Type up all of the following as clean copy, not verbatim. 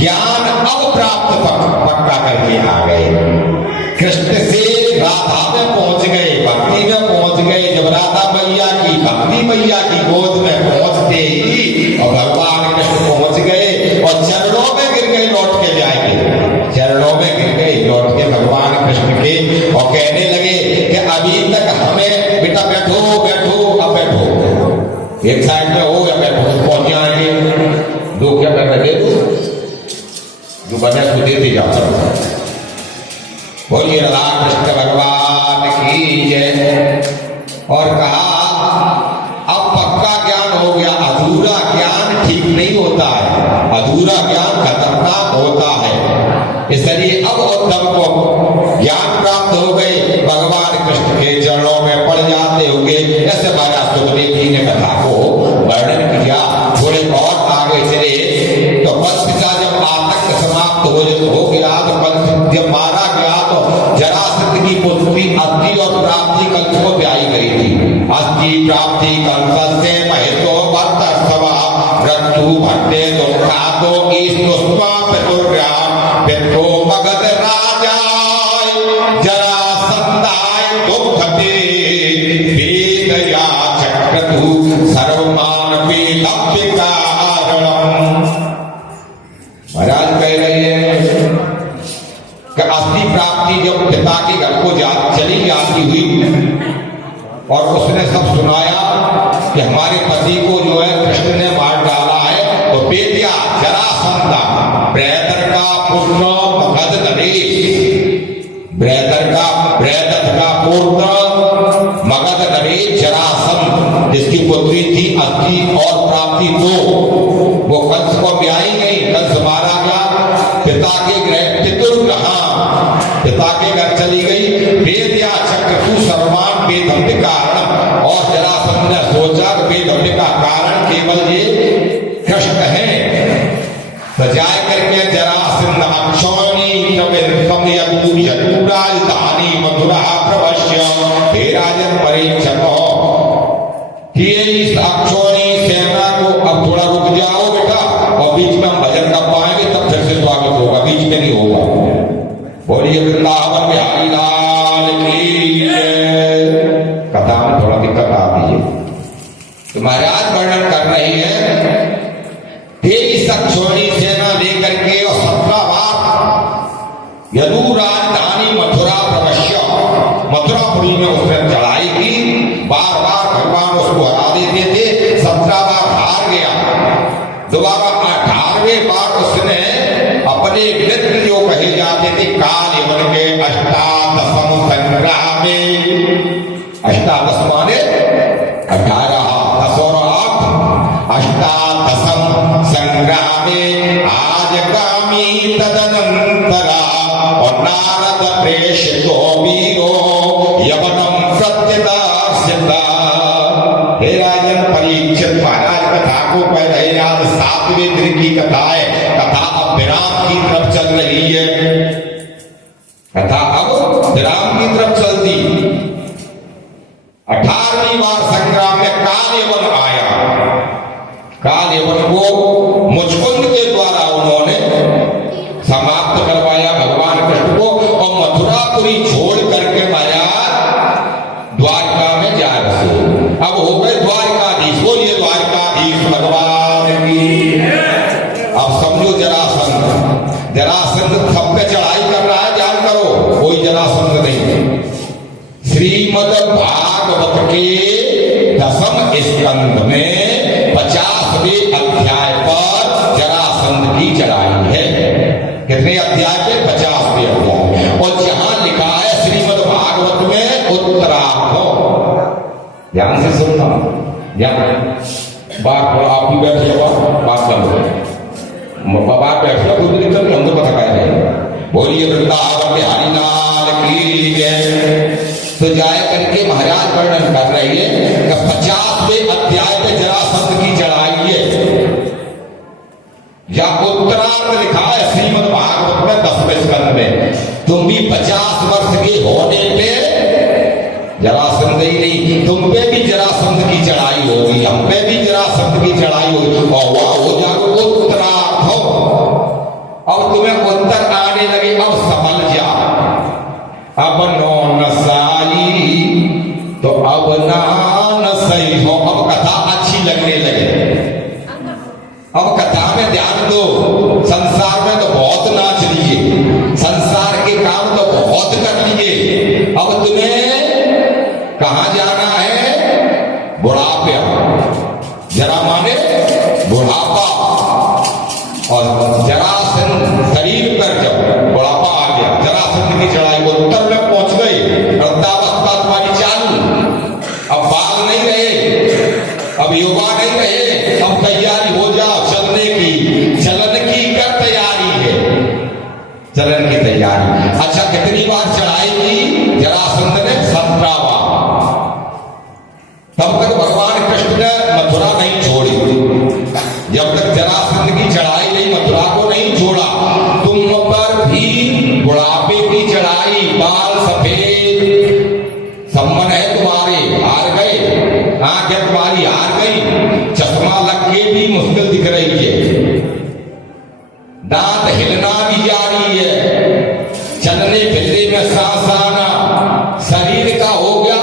ज्ञान अब प्राप्त पक्का करके आ गए। कृष्ण से राधा में पहुंच गए, भक्ति में पहुंच गए। जब राधा मैया की भक्ति मैया की गोद में पहुंचते ही और भगवान कृष्ण पहुंच गए और चरणों में गिर गए, लौट के जाएंगे, चरणों में गिर गए लौट के भगवान कृष्ण के, और कहने लगे कि अभी तक हमें बेटा बैठो बैठो, अब बैठो, एक साइड में हो या बैठो, पहुंच जाएंगे। दो क्या कर रहे जो बने तो देते जाओ। बोलिए राधा कृष्ण भगवान की जय। और कहा अब पक्का ज्ञान हो गया, अधूरा ज्ञान ठीक नहीं होता है, अधूरा ज्ञान खतरनाक होता है। इसलिए अब उद्धव को ज्ञान प्राप्त हो गए, भगवान कृष्ण के चरणों में पड़ जाते होंगे। ऐसे महाराज सुखदेव जी ने कथा को वर्णन किया। थोड़े और आगे चले तो पंच का जब आतंक समाप्त हो गया, तो जब मारा गया तो जरासंध की पुत्री अस्थि और प्राप्ति कंस को ब्याही गई थी। अस्थि प्राप्ति कंस से महितो वर्तस्वा मृत्यु भट्टे दुखा तो ईश्वस्वा पितुर्याम पितृ मगध राजाय जरासंधाय दुखते वेदया चक्रतु सर्वमान वेदव्य कारणम। महाराज कह रहे हैं कि अस्थि प्राप्ति जब पिता के घर को चली जाती हुई और उसने सब सुनाया कि हमारे पति को जो है कृष्ण ने मार डाला है, तो बेटिया जरासंधा बृहदर का पुत्र मगध नरेश, बृहदर का पुत्र मगध नरेश जरासंध जिसकी पुत्री थी अस्थि और प्राप्ति वो कंस को ब्याही गई, कंस मारा गया, पिता के गृह पिता के घर चली गई। वेद या चक्रतु सर्वमान वेदव्य कारण, और जरासंध ने सोचा वेदव्य का कारण केवल ये कृष्ण है। तो जाए करके जरासंध अक्षौणी राजधानी मथुरा प्रवश्य, हे राजन परीक्षको कि इस अक्षौणी सेना को अब थोड़ा रुक जाओ बेटा, और बीच में हम भजन कर पाएंगे तब फिर से स्वागत होगा, बीच में नहीं होगा। बोलिए वृंदावन बिहारी लाल की कथा में थोड़ा दिक्कत आती है। तो महाराज वर्णन कर रही है 23 अक्षौणी सेना लेकर के और 17 बार यदु राजधानी मथुरा प्रवश्य, मथुरापुरी में उसने चढ़ाई की। बार बार भगवान उसको हरा देते थे, 17 बार हार गया। दोबारा 18वें बार उसने अपने मित्र जो कहे जाते थे काल यवन के अष्टादशम संग्राम में, अष्टादश माने 18, 10 और 8, अष्टादशम संग्राम में आज कामी तदनंतरा और नारद प्रेषितो वीरो यवनम प्रत्यदार्शिता। हे राजन परीक्षित महाराज कथा को कह रहे आज 7वें दिन की कथा है। कथा अब विराम की तरफ चल रही है, कथा अब विराम की तरफ चलती। 18वीं बार संग्राम में काल यवन आया। काल यवन को मुचकुंद के द्वारा उन्होंने समाप्त करवाया भगवान कृष्ण को, और मथुरापुरी छोड़ करके महाराज द्वारका में जा रहे। अब हो गए द्वारकाधीश। बोलिए द्वारकाधीश भगवान की। अब समझो जरासंध, जरासंध सब पे चढ़ाई कर रहा है, जान करो कोई जरासंध नहीं। श्रीमद् भागवत के 10म स्कंध में 50वें अध्याय पर जरासंध की चढ़ाई है। कितने अध्याय पे? 50वें अध्याय। और जहां लिखा है श्रीमद् भागवत में उत्तरार्ध, ध्यान से सुनना, बात आप भी बैठे बात बंद बात बैठे खुद निकल हम तो पता करें। बोलिए वृंदावन बिहारी लाल की जय। तो जाए करके महाराज वर्णन कर रही है कि 50वें अध्याय पे जरासंध की चढ़ाई है, या उत्तरार्ध लिखा है श्रीमद् भागवत में 10वें स्कंध में। तुम भी 50 वर्ष के होने पे जरासंध ही नहीं, तुम पे भी जरासंध की चढ़ाई होगी, हम पे भी जरासंध की चढ़ाई होगी, और वह हो जाएगा उत्तरार्ध। ध्यान दो, संसार में तो बहुत नाच लिए, संसार के काम तो बहुत कर लिए, अब तुम्हें कहां जाना है? बुढ़ापे। जरा माने बुढ़ापा, और जरासंध शरीर पर जब बुढ़ापा आ गया, जरासंध की चढ़ाई को उत्तर में पहुंच गई, वृद्धावस्था तुम्हारी चालू, अब बाल नहीं रहे, अब युवा नहीं रहे, अब तैयारी हो जाओ चलने की, चलन की कर तैयारी है, चलन की तैयारी। अच्छा, कितनी बार चढ़ाई की जरासंध ने? 17 बार। तब तक भगवान कृष्ण ने मथुरा नहीं छोड़ी, जब तक जरासंध की चढ़ाई नहीं, मथुरा को नहीं छोड़ा। तुम पर भी बुढ़ापे की चढ़ाई, बाल सफेद, सम्मन है तुम्हारे, हार गए, आंखें तुम्हारी हार गई, चश्मा लग के भी मुश्किल दिख रही है, दांत हिलना भी जारी है, चलने फिरने में सांस आना, शरीर का हो गया,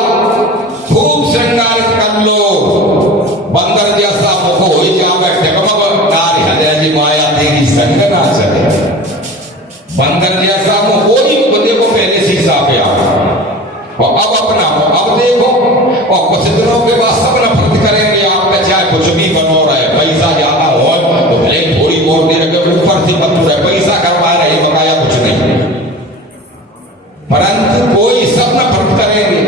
खूब श्रृंगार कर लो, बंदर जैसा मुख हो जावे, टकमक नारी हृदय जी माया तेरी संग ना चले, बंदर जैसा मुख वही देखो पहले शीशा पे आ, और अब अपना अब देखो, और कुछ दिनों के बाद सब नफरत करेंगे आपका, चाहे कुछ भी बनो रहे, पैसा ज्यादा हो तो भले थोड़ी वोट दे रखे, ऊपर से बंद रहे, पैसा करवा रहे, बकाया कुछ नहीं, परंतु कोई सब नफरत करेंगे।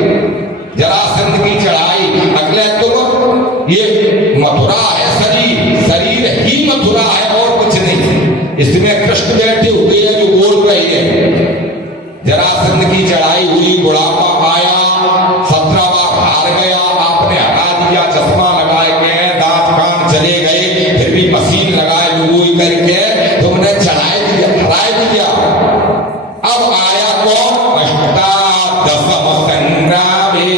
जरासंध की चढ़ाई, अगले तुम ये मथुरा है, शरीर, शरीर ही मथुरा है और कुछ नहीं, इसमें कृष्ण बैठे हुए हैं जो बोल रहे हैं। जरासंध की चढ़ाई हुई, बुढ़ापा आया, 17 बार हार गया, आपने हटा दिया, चश्मा लगाए गए, दांत कान चले गए, फिर भी मशीन लगाए लुगुई करके तुमने चढ़ाई दिया, हराए दिया। अब आया कौन? अष्टादशम संग्रामे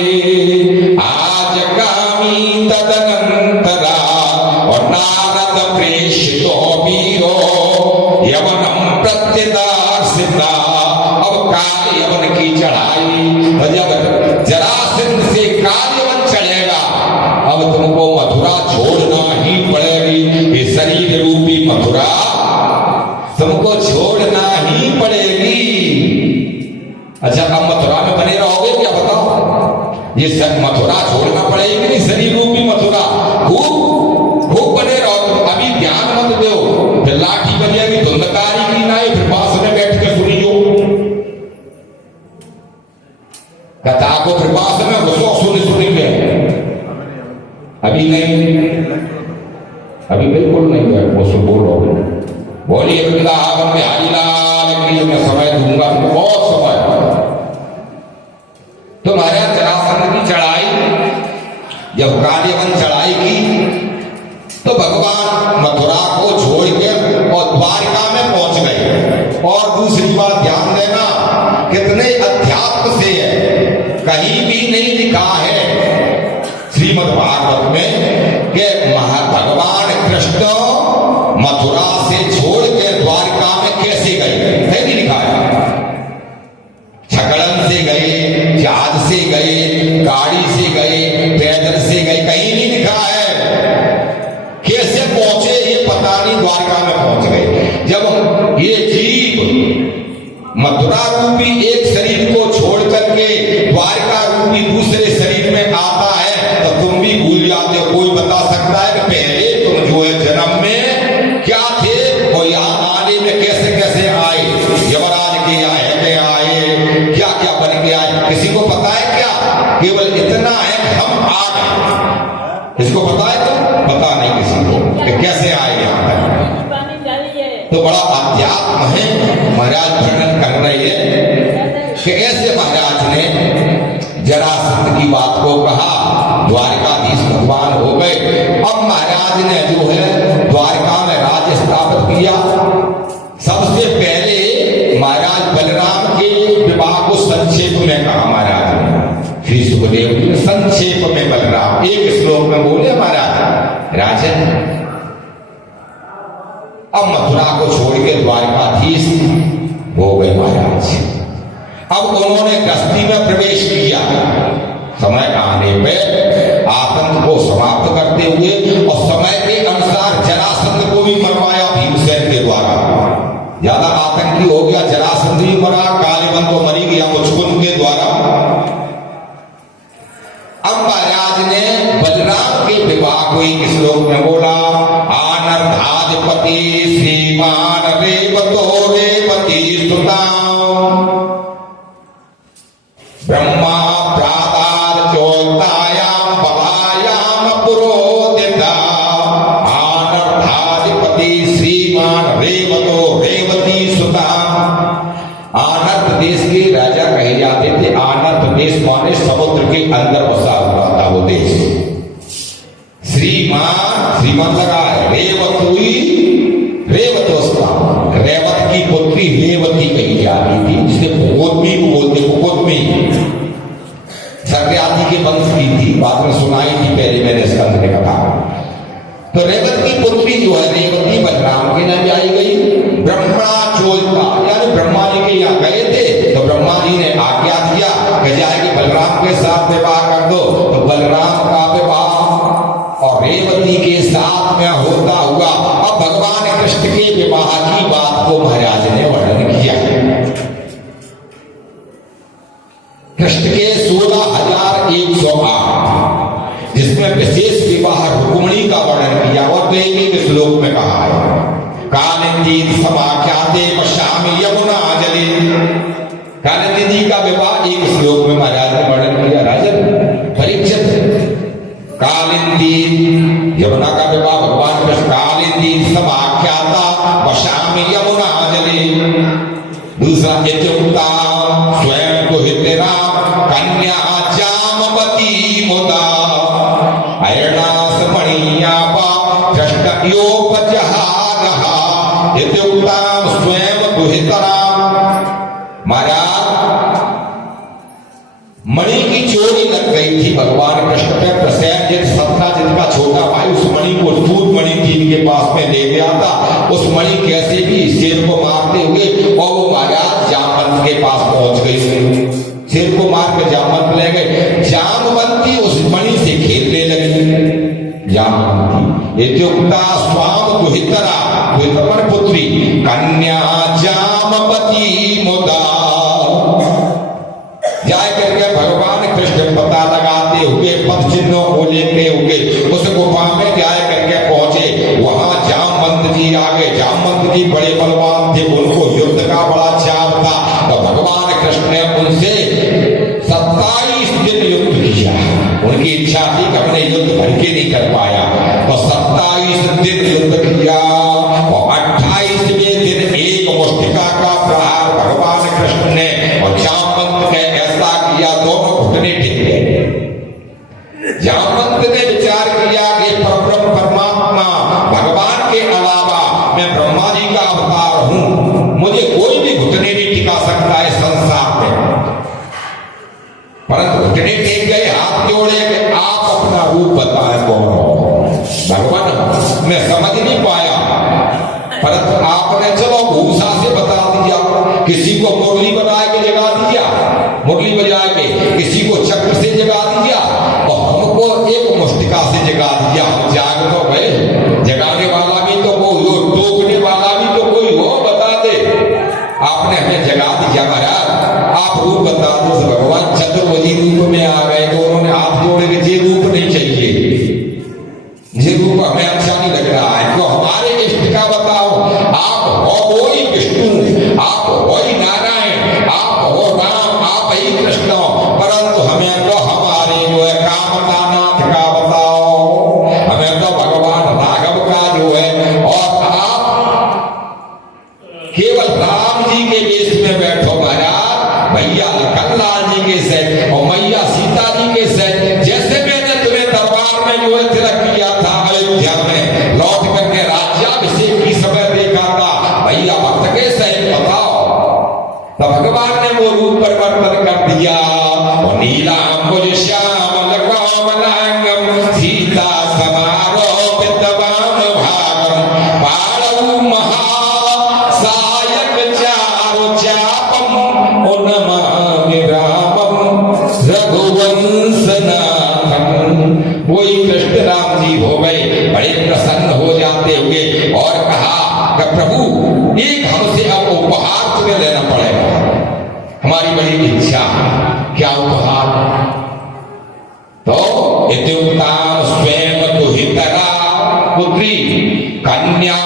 आज गामी तदनंतरा, और नारद प्रेषितो वीरो यवनम प्रत्यदार्शिता। अब काल यवन की चढ़ाई, जब जरासंध से काल यवन चढ़ेगा, अब तुमको मथुरा छोड़ना ही पड़ेगी, ये शरीर रूपी मथुरा तुमको छोड़ना ही पड़ेगी। अच्छा, अब मथुरा में बने रहोगे क्या? बताओ, ये सब मथुरा छोड़ना पड़ेगी नहीं, शरीर रूपी मथुरा खूब खूब बने रहो तुम, अभी ध्यान मत दो, फिर लाठी बजेगी धुंधकारी की नहीं, फिर पास में बैठ के सुनियो कथा को, फिर पास में घुसो सुनेंगे, अभी नहीं, अभी बिल्कुल नहीं है, वो सब बोलो, बोलिए वृंदावन में हरिलाल की, मैं समय दूंगा, बहुत समय। तो महाराज जरासंध की चढ़ाई, जब काल्यवन चढ़ाई की, तो भगवान मथुरा को छोड़ के और द्वारका में पहुंच गए। और दूसरी बात ध्यान देना, कितने अध्यात्म से है, कहीं भी नहीं लिखा है श्रीमद् भागवत में कि भगवान कृष्ण मथुरा से छोड़ के द्वारका में कैसे गए, नहीं लिखा है। छकड़न से गए, जहाज से गए, गाड़ी से गए, पैदल से गए, कहीं नहीं लिखा है। कैसे पहुंचे ये पता नहीं, द्वारका में पहुंच गए। जब ये जीव मथुरा रूपी एक शरीर को छोड़ करके द्वारका रूपी दूसरे शरीर में आता है, तो तुम भी भूल जाते हो। कोई बता सकता है कि पहले तुम जो है जन्म में क्या थे, और यहाँ आने में कैसे कैसे आए, यमराज के आए के आए, क्या क्या बन के आए, किसी को पता है क्या? केवल इतना है कि हम आ गए। इसको पता है? तो पता नहीं किसी को कि कैसे आए यहाँ तक। तो बड़ा अध्यात्म है, महाराज वर्णन कर रहे हैं कि ऐसे महाराज ने जरासंध की बात को कहा, द्वारकाधीश भगवान हो गए। अब महाराज ने जो है द्वारका में राज्य स्थापित किया। सबसे पहले महाराज बलराम के विवाह को संक्षेप में कहा महाराज ने, श्री सुखदेव जी ने संक्षेप में बलराम एक श्लोक में बोले महाराज राजन। अब मथुरा को छोड़ के द्वारकाधीश हो गए महाराज। अब उन्होंने गस्ती में प्रवेश किया। समय आने पे आतंक को समाप्त करते हुए और समय के अनुसार जरासंध को भी मरवाया भी ज्यादा आतंकी हो गया, जरासंध भी मरा, कालीबंद तो मरी गया मुचकुंद के द्वारा। अब महाराज ने बलराम के विवाह को एक श्लोक में बोला, आनर्धाधिपति श्रीमान रेवतो रेवती सुताम ब्रह्मा प्रातार चोतायाम बलायाम पुरोदिता आनर्धाधिपति श्रीमान रेवतो रेवती सुताम। आनर्त देश के राजा कहे जाते थे। आनर्त देश माने समुद्र के अंदर बसा हुआ था वो देश। श्रीमान लगा है, रेवतुई रेवतोस्ता, रेवत की पुत्री रेवती कही जाती थी, जिसे भूगोदमी को बोलते, भूगोदमी सत्यार्थी के वंश की थी। बाद में सुनाई थी पहले मैंने स्कंद ने कहा। तो रेवत की पुत्री जो है रेवती बलराम के नाम आई गई। ब्रह्मा चोलता यानी ब्रह्मा जी के यहाँ गए थे तो ब्रह्मा जी ने आज्ञा दिया कि जाके बलराम के साथ विवाह कर दो। तो बलराम का विवाह और रेवती के साथ में होता हुआ अब भगवान कृष्ण के विवाह की बात को महाराज ने वर्णन किया। कृष्ण के 16,108 जिसमें विशेष विवाह रुक्मिणी का वर्णन किया और एक श्लोक में कहा है, कालिंदी समाख्याते पश्यामि यमुना जले। कालिंदी जी का विवाह एक श्लोक में महाराज ने वर्णन किया। राजन परीक्षित कालिंदी यमुना का विवाह भगवान कृष्ण, कालिंदी समाख्याता पश्यामि यमुना जले। दूसरा इत्युक्ता स्वयं दुहितरा कन्या जामवती मुदा अयर्णासमणीयापा कृष्णयोपजहारहा इत्युक्तां स्वयं दुहितराम। महाराज मणि की चोरी लग गई थी भगवान कृष्ण पे। प्रसेनजित सत्राजित का छोटा भाई उस मणि को सूत मणि जी के पास में ले गया था। उस मणि कैसे भी शेर को मारते हुए और वो महाराज जामवंत के पास पहुंच गई। शेर को मार के जामवंत ले गए। जामवंती उस मणि से खेलने लगी। जामवंती इत्युक्ता स्वाम दुहितरा, दुहितर पुत्री कन्या जामवती मुदा। जाए करके भगवान कृष्ण पता लगाते हुए पद चिन्हों को लेते हुए उस गुफा में जाए करके पहुंचे। वहां जामवंत जी आ गए। जामवंत जी बड़े बलवान थे, उनको युद्ध का बड़ा चाव था। तो भगवान कृष्ण ने उनसे 27 दिन युद्ध किया। उनकी इच्छा थी कि हमने युद्ध भर के नहीं कर पाया, तो 27 दिन युद्ध किया और 28वें दिन एक मुष्टिका का प्रहार भगवान कृष्ण ने और जामवंत ने ऐसा किया, दोनों घुटने टिक गए। जामवंत ने विचार किया कि परब्रह्म परमात्मा भगवान के अलावा मैं ब्रह्मा जी का अवतार हूं, मुझे कोई भी घुटने नहीं टिका सकता है संसार में। परंतु घुटने टेक गए, हाथ जोड़े कि आप अपना रूप बताएं कौन हो। भगवान मैं समझ नहीं पाया, परंतु आपने चलो भूषा से बता दिया। किसी को मुरली बजा के जगा दिया, मुरली बजा के, किसी को चक्र से जगा दिया और हमको एक मुष्टिका से जगा दिया। हम जाग तो गए, जगाने वाला भी तो कोई हो, टोकने वाला भी तो कोई हो, बता दे। आपने हमें जगा दिया महाराज, आप रूप बता दो। भगवान चतुर्भुजी रूप में आ गए तो उन्होंने हाथ जोड़े कि ये रूप नहीं चाहिए, ये रूप हमें अच्छा नहीं लग रहा है, तो हमारे इष्ट का बताओ। आप हो वही विष्णु, आप हो ही नारायण, आप हो राम, आप ही कृष्ण, परंतु हमें तो हमारे जो है कामनानाथ का बताओ, हमें तो भगवान राघव का जो है। और आप केवल राम जी के वेश में बैठो महाराज, भैया लखनलाल जी के सेठ और मैया सीता जी के सेठ। जैसे मैंने तुम्हें दरबार में जो है तिलक किया था अयोध्या में, लौट करके राज्याभिषेक की समय देखा था, भैया भक्त के सेठ बताओ। तो भगवान ने वो रूप परिवर्तन कर दिया और नीलांबुज श्यामल कोमलांगम सीता समारोपित वाम भागम बालऊ महासायक चारु चापम उन्नमामि रामम रघुवंश नाथम। वही कृष्ण राम जी हो गए, बड़े प्रसन्न हो जाते हुए और कहा कि प्रभु एक हमसे अब उपहार तुम्हें लेना पड़ेगा, हमारी बड़ी इच्छा है। क्या उपहार? तो इत्युक्तां स्वयं दुहितरा पुत्री कन्या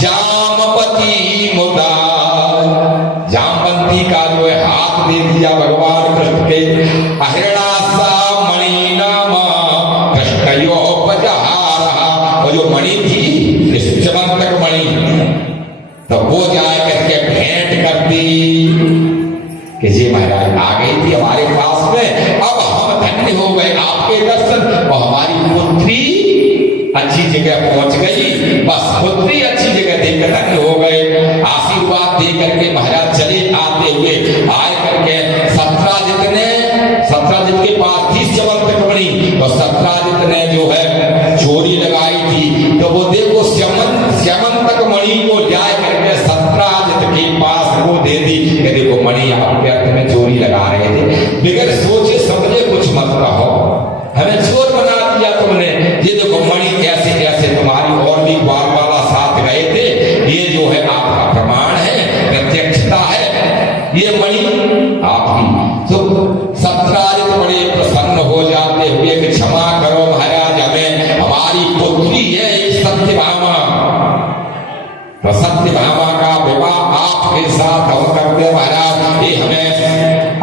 जामवती मुदा। जामवंती का जो है हाथ दे दिया भगवान कृष्ण के। अहिर्णासा मणि नाम कृष्णयोपजहारः। वो जो मणि थी निश्चमंतक मणि, तो वो जाए करके भेंट कर दी कि जी महाराज आ गई थी हमारे पास में, अब हम धन्य हो गए आपके दर्शन, और हमारी पुत्री अच्छी जगह पहुंच गई। बस पुत्री अच्छी जगह देकर धन्य हो गए। आशीर्वाद दे करके महाराज चले आते हुए आए करके सत्राजित के पास थी च्यवंतक मणि, तो सत्राजित ने जो है चोरी लगाई थी, तो वो देखो स्यमंतक मणि को जाए करके सत्राजित के पास वो दे दी कि देखो मणि आपके अर्थ में चोरी लगा रहे थे, बगैर सोचे समझे कुछ मत कहो, हमें चोर बना दिया तुमने। ये देखो मणि ऐसे ऐसे तुम्हारी और भी ग्वाल वाला साथ गए थे, ये जो है आपका प्रमाण है, प्रत्यक्षता है, ये मणि आपकी। तो सत्राजित बड़े प्रसन्न हो जाते हुए कि क्षमा करो महाराज, हमें हमारी पुत्री है एक सत्यभामा, तो सत्यभामा का विवाह आपके साथ हम करते महाराज, ये हमें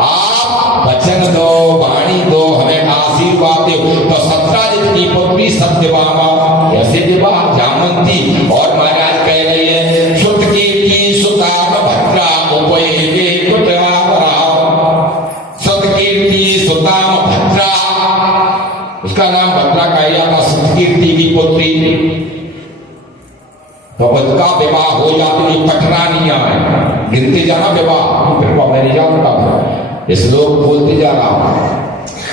आप वचन दो, वाणी दो, हमें आशीर्वाद दो। तो सत्राजित की पुत्री सत्यभामा ऐसे विवाह जामवंती, और महाराज कह रही है श्रुतकीर्ति सुताम भद्रा उपये श्रुतकीर्ति सुताम भद्रा, उसका नाम भद्रा कहा जाता, श्रुतकीर्ति की पुत्री। तो उसका विवाह हो जाती है, पटरानियां गिनते जाना विवाह, फिर को मैं नहीं जानता, इस लोग बोलते जा रहा।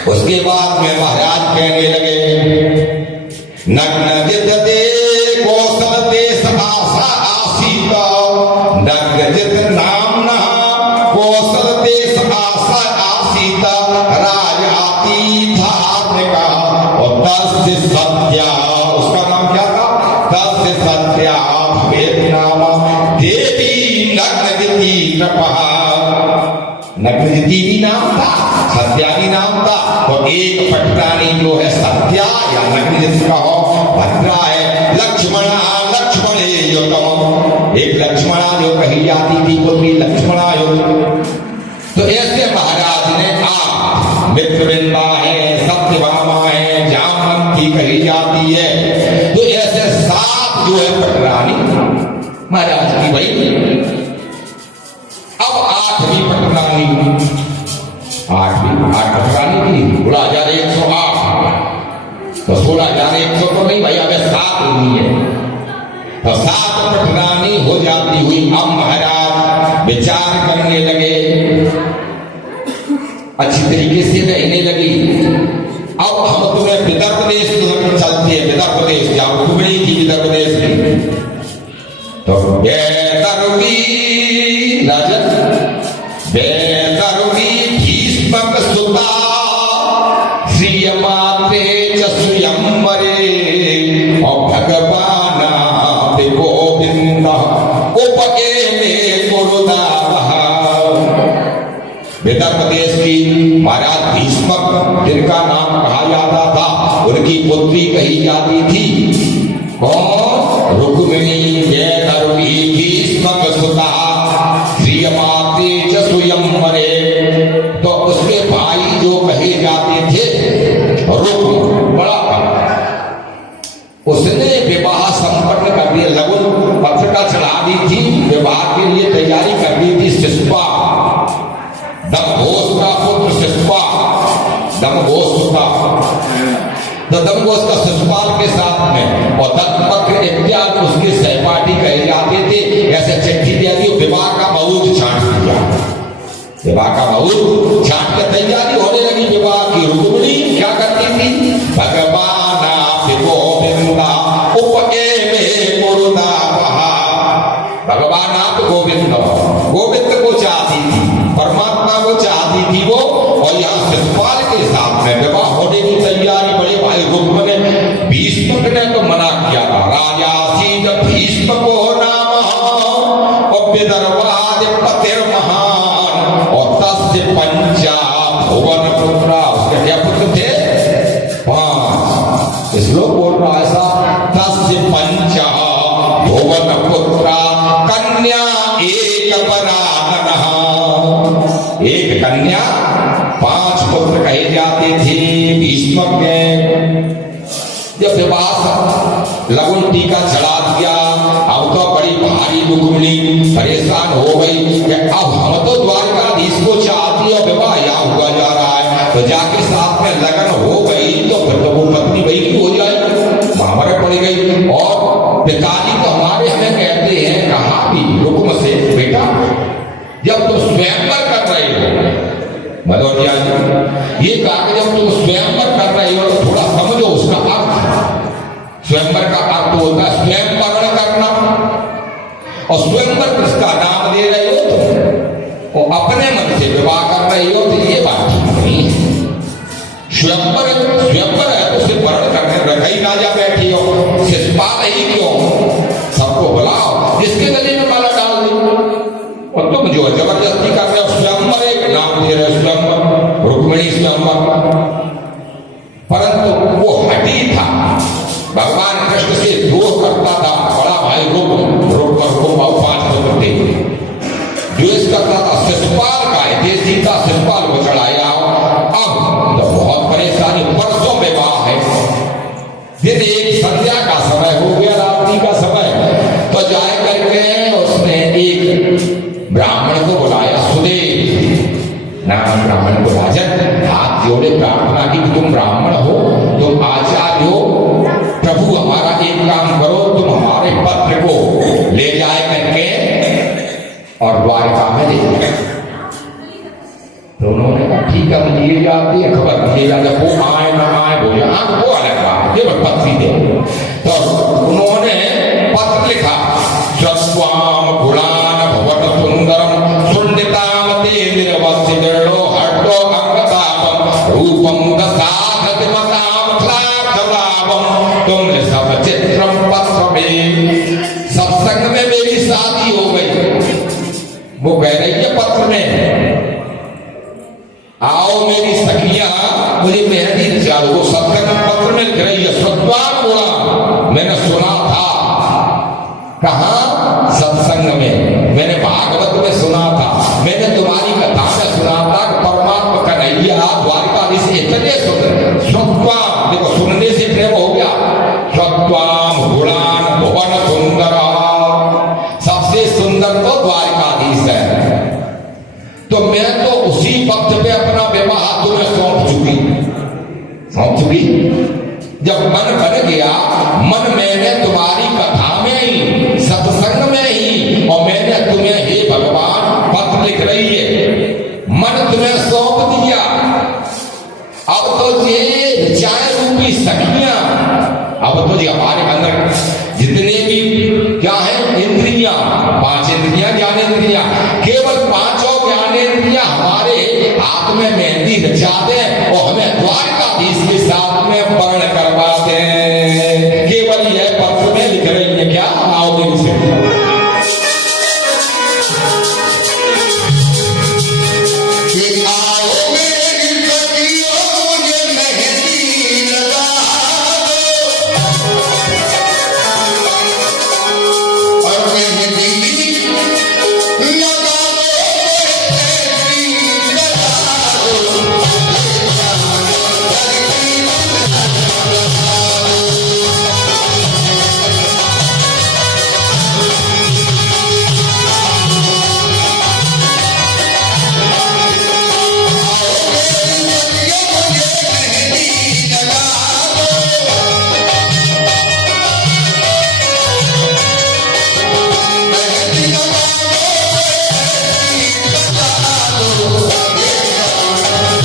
उसके बाद में महाराज कहने लगे नग्न विद्यते कौशल देश आशा आसीता, नग्न जित नामना कौशल देश आशा आसीता, राज आती धार्मिका और तस्य सत्या, उसका नाम क्या था? तस्य सत्या देवी नग्नदिति कृपा। नग्नदिति भी नाम था, सत्या भी नाम था, तो एक पटरानी जो है सत्या या नग्नदिति का हो, भद्रा है। लक्ष्मणा लक्ष्मणे युतम, एक लक्ष्मणा जो कही जाती थी पुत्री लक्ष्मणा युक्त। तो ऐसे महाराज ने आप मित्रवृंदा है, सत्यभामा है, जामवंती कही जाती है, तो ऐसे सात जो है पटरानी महाराज की भाई। अब आठवीं पटरानी, आठ पटरानी की 16,108, तो 16,100 तो नहीं भाई, अब 7 हुई है, तो 7 पटरानी हो जाती हुई। अब महाराज विचार करने लगे, अच्छी तरीके से रहने लगी। अब हम तुम्हें विदर्भ देश चलते हैं, विदर्भ देश जाओ, कुबड़ी की विदर्भ देश में, तो बेदर्वी भीष्मक सुता श्रियमाते च स्वयंवरे, और भगवान गोविंद उपके में गुरुदावः। विदर्भ देश की महाराज भीष्मक, जिनका नाम कहा जाता था, उनकी पुत्री कही जाती थी कौन? रुक्मिणी। बेदर्वी भीष्मक सुता श्रियमाते च स्वयंवरे, तो उसके भाई जो कहे जाते थे रुक्म, बड़ा उसने विवाह संपन्न कर दिया, लगन पत्रिका चढ़ा दी थी, विवाह के लिए तैयारी कर दी थी। शिशुपा, दमघोष का पुत्र शिशुपा, दमघोष का, तो दमघोष का शिशुपाल के साथ में, और दत्तपक्र इत्यादि उसके सहपाठी कहे जाते थे। ऐसे चिट्ठी दे दी, विवाह का बहुत छांट दिया, विवाह का बहुत छांट के तैयारी होने लगी विवाह की। रुक्मिणी क्या करती थी? भगवान गोविंदा उपके में गुरुदावः, भगवान आप गोविंद, गोविंद को चाहती थी, परमात्मा को चाहती थी वो, और यहाँ शिशुपाल के साथ में विवाह होने की तैयारी। बड़े भाई रुक्म ने, भीष्मक ने तो मना किया था, राजा सीत भीष्म को नाम रुक्मिणी परेशान हो गई कि अब हम तो द्वारकाधीश को चाहती है, विवाह यहाँ हुआ जा रहा है, तो जाके साथ में लगन हो गई तो फिर तो वो पत्नी वही की हो जाएगी, महामारी पड़ गई। और पिताजी तो हमारे हमें कहते हैं कहा भी रुक्म से, बेटा जब तुम स्वयंवर कर रहे हो, मदौरिया जी ये कहा कि जब तुम स्वयंवर कर रहे हो तो थोड़ा समझो उसका अर्थ। स्वयंवर का अर्थ होता है स्वयंवरण करना, और स्वयंवर किसका नाम दे रहे हो तुम, और अपने मन से विवाह कर रहे हो, तो ये बात ठीक नहीं है। स्वयंवर स्वयंवर है तो सिर्फ वर्ण करने रखी राजा बैठी हो, शिषपाल ही क्यों, सबको बुलाओ, जिसके गले में माला डाल दो, और तुम जो जबरदस्ती कर रहे हो, स्वयंवर एक नाम दे रहे हो, स्वयंवर रुक्मिणी स्वयंवर। परंतु वो हठी था, भगवान कृष्ण से द्रोह करता था, बड़ा भाई रुक पर 5 पुत्र थे, द्वेष करता था, शिषपाल का है सीता शिषपाल को चढ़ाया। अब तो बहुत परेशानी, परसों विवाह है, दिन एक संध्या का समय हो गया, रात्रि का समय, तो जाए करके उसने एक ब्राह्मण को बुलाया, सुदेव नाम ब्राह्मण को, राजन हाथ जोड़े प्रार्थना की कि तुम ब्राह्मण हो, तुम आचार्य हो, प्रभु हमारा एक काम करो, तुम हमारे पत्र को ले जाए करके और द्वारका में दे। तो उन्होंने कहा ठीक है, हम लिए जाते हैं, खबर दिए जाते, वो आए ना आए बोले हाँ वो अलग बात है, पत्री दे। तो उन्होंने पत्र लिखा, स्वस्वाम गुणान भवत सुंदरम सुंडिताम ते निर्वसितो हटो अंगतापम रूपम दसाधत मताम ख्लाभम तुम सब चित्रम पत्र में। सत्संग में मेरी शादी हो गई, वो कह रही है पत्र में, आओ मेरी सखियां मुझे मेहंदी रचा दो, वो सत्संग पत्र में लिख रही है, सत्वान गुणा मैंने सुना था, कहा सत्संग में, मैंने भागवत में सुना था, मैंने तुम्हारी कथा में सुना था कि परमात्मा कन्हैया द्वारकाधीश इतने सुंदर, सत्वाम देखो सुनने से प्रेम हो गया, सत्वाम गुणान भुवन सुंदर, सबसे सुंदर तो द्वारकाधीश है। तो मैं तो उसी वक्त पे अपना विवाह तुम्हें सौंप चुकी। जब मन बन गया, मन मैंने तुम्हारी कथा में ही, सत्संग में ही, और मैंने तुम्हें हे भगवान पत्र लिख रही है, मन तुम्हें सौंप दिया। अब तो ये चाय रूपी सखियां, अब तो जी हमारे अंदर जितने भी क्या है इंद्रियां, 5 इंद्रियां, ज्ञानेंद्रियां, केवल 5 ज्ञानेंद्रियां हमारे हाथ में मेहंदी रचा दे और हमें द्वारकाधीश के साथ में वर्ण करवा दे। केवल यह पत्र में लिख रही है क्या, आओ मेरी से